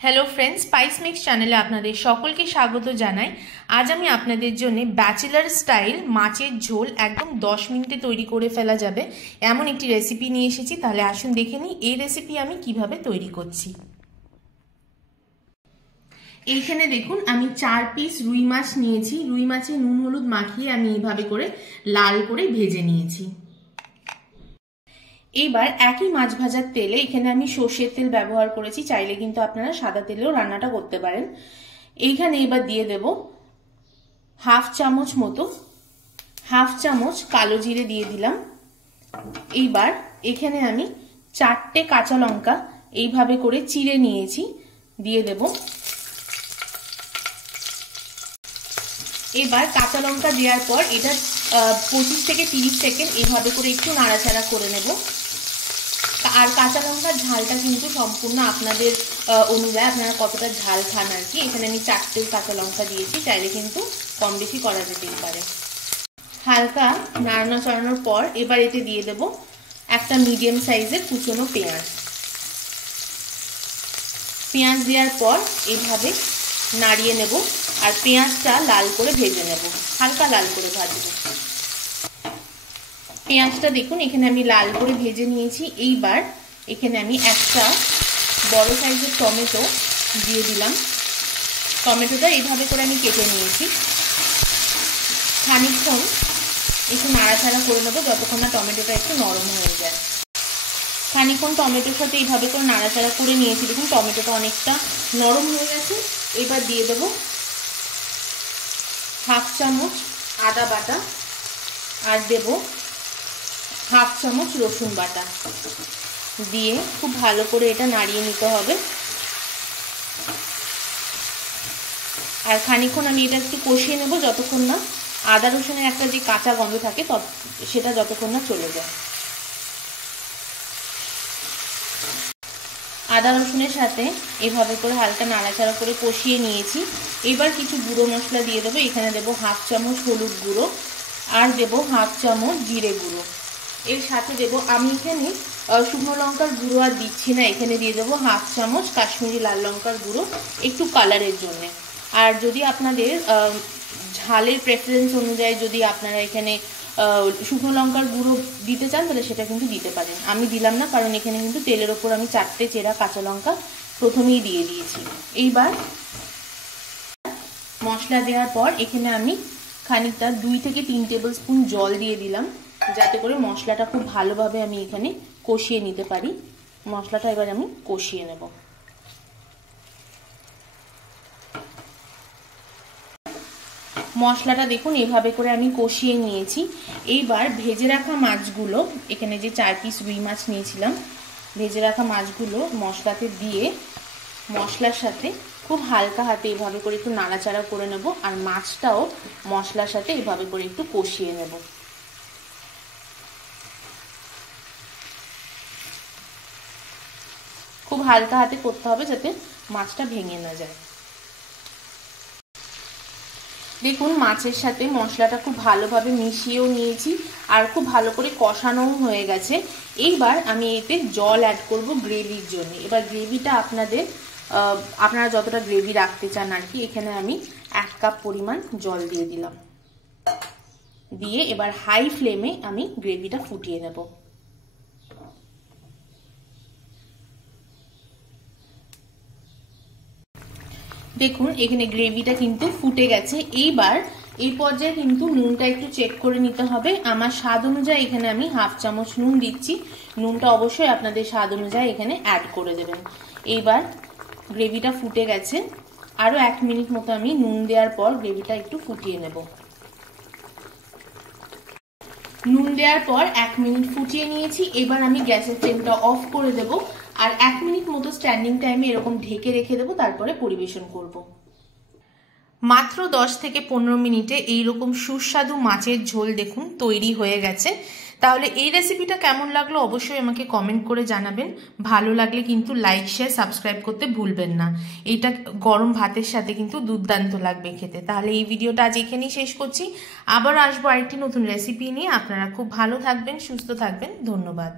Hello friends, spice mix চ্যানেলে আপনাদের সকলকে স্বাগত জানাই। আজ আমি আপনাদের জন্য ব্যাচেলার স্টাইল মাছের ঝোল একদম 10 মিনিটে তৈরি করে ফেলা যাবে এমন একটি রেসিপি নিয়ে এসেছি। তাহলে আসুন দেখে নিই এই রেসিপি আমি কিভাবে তৈরি করছি। এইখানে দেখুন আমি 4 পিস রুই মাছ নিয়েছি। রুই মাছে নুন হলুদ মাখিয়ে আমি এইভাবে করে লাল করে ভেজে নিয়েছি। এইবার একই মাছ ভাজার তেলে এখানে আমি সর্ষের তেল ব্যবহার করেছি, চাইলে কিন্তু আপনারা সাদা তেলেও রান্নাটা করতে পারেন। এইখানে এবার দিয়ে দেব হাফ চামচ কালো জিরে দিয়ে দিলাম। এইবার এখানে আমি 4টে কাঁচা লঙ্কা এইভাবে করে চিড়ে নিয়েছি, দিয়ে দেব। এবার কাঁচা লঙ্কা দেওয়ার পর এটা 25 থেকে 30 সেকেন্ড এইভাবে করে একটু নাড়াচাড়া করে নেব। আর কাঁচা লঙ্কার ঝালটা কিন্তু সম্পূর্ণ আপনাদের অনুযায়ী, আপনারা কতটা ঝাল খান আর কি। এখানে আমি 4টে কাঁচা লঙ্কা দিয়েছি, চাইলে কিন্তু কম বেশি করা যেতেই পারে। হালকা নাড়ানো চড়ানোর পর এবার এতে দিয়ে দেব একটা মিডিয়াম সাইজের কুচনো পেঁয়াজ দেওয়ার পর এইভাবে নাড়িয়ে নেব। আর পেঁয়াজটা লাল করে ভেজে নেব, হালকা লাল করে ভাজবো। পেঁয়াজটা দেখুন এখানে আমি লাল করে ভেজে নিয়েছি। এইবার এখানে আমি একটা বড় সাইজের টমেটো দিয়ে দিলাম। টমেটোটা এইভাবে করে আমি কেটে নিয়েছি। খানিকক্ষণ একটু নাড়াচাড়া করে নেবো যতক্ষণ না টমেটোটা একটু নরম হয়ে যায়। খানিকক্ষণ টমেটোর সাথে এইভাবে করে নাড়াচাড়া করে নিয়েছি। দেখুন টমেটোটা অনেকটা নরম হয়ে গেছে। এবার দিয়ে দেবো হাফ চামচ আদা বাটা আর দেব হাফ চামচ রসুন বাটা দিয়ে খুব ভালো করে এটা নাড়িয়ে নিতে হবে। আর খানিকক্ষণ আমি এটা একটু কষিয়ে নেব যতক্ষণ না আদা রসুনের একটা যে কাঁচা গন্ধ থাকে সেটা যতক্ষণ না চলে যায়। আদা রসুনের সাথে এভাবে করে হালকা নাড়াচাড়া করে কষিয়ে নিয়েছি। এবার কিছু গুঁড়ো মশলা দিয়ে দেবো। এখানে দেবো হাফ চামচ হলুদ গুঁড়ো আর দেবো হাফ চামচ জিরে গুঁড়ো। এর সাথে দেবো আমি এখানে শুকনো লঙ্কার গুঁড়ো আর দিচ্ছি না, এখানে দিয়ে দেবো হাফ চামচ কাশ্মীরি লাল লঙ্কার গুঁড়ো একটু কালারের জন্য। আর যদি আপনাদের ঝালের প্রেফারেন্স অনুযায়ী যদি আপনারা এখানে শুকনো লঙ্কার গুঁড়ো দিতে চান তাহলে সেটা কিন্তু দিতে পারেন। আমি দিলাম না, কারণ এখানে কিন্তু তেলের ওপর আমি 4টে চেরা কাঁচা লঙ্কা প্রথমেই দিয়ে দিয়েছি। এইবার মশলা দেওয়ার পর এখানে আমি খানিকটা 2 থেকে 3 টেবিল স্পুন জল দিয়ে দিলাম, যাতে করে মশলাটা খুব ভালোভাবে আমি এখানে কষিয়ে নিতে পারি। মশলাটা এবার আমি কষিয়ে নেব। মশলাটা দেখুন এভাবে করে আমি কষিয়ে নিয়েছি। এইবার ভেজে রাখা মাছগুলো, এখানে যে 4 পিস রুই মাছ নিয়েছিলাম, ভেজে রাখা মাছগুলো মশলাতে দিয়ে মশলার সাথে খুব হালকা হাতে এভাবে করে একটু নাড়াচাড়া করে নেব। আর মাছটাও মশলার সাথে এভাবে করে একটু কষিয়ে নেব। খুব হালকা হাতে করতে হবে যাতে মাছটা ভেঙে না যায়। দেখুন মাছের সাথে মশলাটা খুব ভালোভাবে মিশিয়েও নিয়েছি আর খুব ভালো করে কষানোও হয়ে গেছে। এইবার আমি এতে জল অ্যাড করব গ্রেভির জন্য। এবার গ্রেভিটা আপনারা যতটা গ্রেভি রাখতে চান আর কি। এখানে আমি 1 কাপ পরিমাণ জল দিয়ে দিলাম। দিয়ে এবার হাই ফ্লেমে আমি গ্রেভিটা ফুটিয়ে নেব। দেখুন এখানে গ্রেভিটা কিন্তু ফুটে গেছে। এইবার এই পর্যায়ে কিন্তু নুনটা একটু চেক করে নিতে হবে। আমার স্বাদ অনুযায়ী এখানে আমি হাফ চামচ নুন দিচ্ছি। নুনটা অবশ্যই আপনাদের স্বাদ অনুযায়ী এখানে অ্যাড করে দেবেন। এইবার গ্রেভিটা ফুটে গেছে। আরো 1 মিনিট মতো আমি নুন দেওয়ার পর গ্রেভিটা একটু ফুটিয়ে নেব। নুন দেওয়ার পর 1 মিনিট ফুটিয়ে নিয়েছি। এবার আমি গ্যাসের ফ্লেমটা অফ করে দেব আর 1 মিনিট মতো স্ট্যান্ডিং টাইমে এরকম ঢেকে রেখে দেবো, তারপরে পরিবেশন করব। মাত্র 10 থেকে 15 মিনিটে এইরকম সুস্বাদু মাছের ঝোল দেখুন তৈরি হয়ে গেছে। তাহলে এই রেসিপিটা কেমন লাগলো অবশ্যই আমাকে কমেন্ট করে জানাবেন। ভালো লাগলে কিন্তু লাইক শেয়ার সাবস্ক্রাইব করতে ভুলবেন না। এইটা গরম ভাতের সাথে কিন্তু দুর্দান্ত লাগবে খেতে। তাহলে এই ভিডিওটা আজ এখানেই শেষ করছি। আবার আসবো আরেকটি নতুন রেসিপি নিয়ে। আপনারা খুব ভালো থাকবেন, সুস্থ থাকবেন। ধন্যবাদ।